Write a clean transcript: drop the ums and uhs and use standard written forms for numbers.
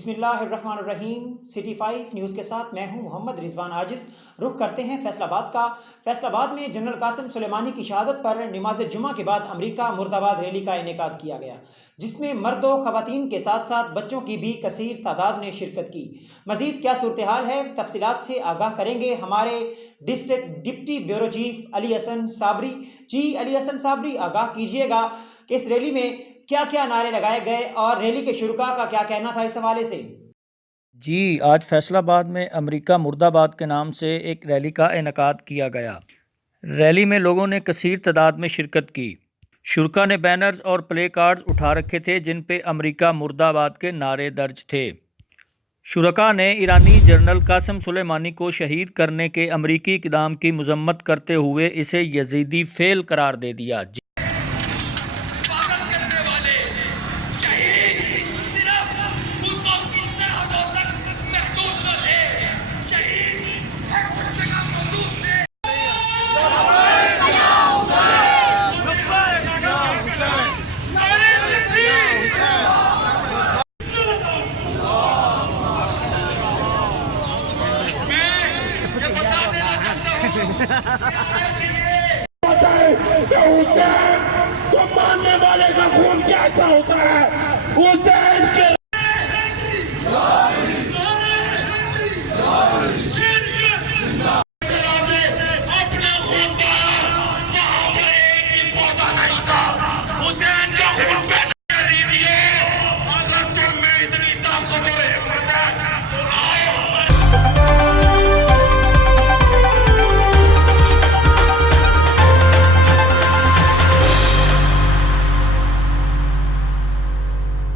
बिस्मिल्लाहिर्रहमानिर्रहीम। City 5 news के साथ मैं हूं मोहम्मद रिजवान आजिज़। रुख करते हैं फैसलाबाद का। फैसलाबाद में जनरल कासिम सुलेमानी की शहादत पर नमाज जुमा के बाद अमरीका मुर्दाबाद रैली का इनेकाद किया गया, जिसमें मर्दों खवातीन के साथ साथ बच्चों की भी कसीर तादाद ने शिरकत की। मजीद क्या सूरत हाल है, तफसीलात से आगाह करेंगे हमारे district deputy bureau chief Ali Hasan Sabri. जी अली हसन साबरी, आगाह कीजिएगा कि इस रैली में क्या क्या नारे लगाए गए और रैली के शुरुका का क्या कहना था इस हवाले से। जी, आज फैसलाबाद में अमरीका मुर्दाबाद के नाम से एक रैली का इनेकाद किया गया। रैली में लोगों ने कसीर तादाद में शिरकत की। शुरका ने बैनर्स और प्ले कार्ड्स उठा रखे थे जिन पे अमरीका मुर्दाबाद के नारे दर्ज थे। शुरका ने ईरानी जनरल कासिम सुलेमानी को शहीद करने के अमरीकी इक़दाम की मजम्मत करते हुए इसे यजीदी फेल करार दे दिया। हुसैन को मारने वाले का खून कैसा होता है। हुसैन के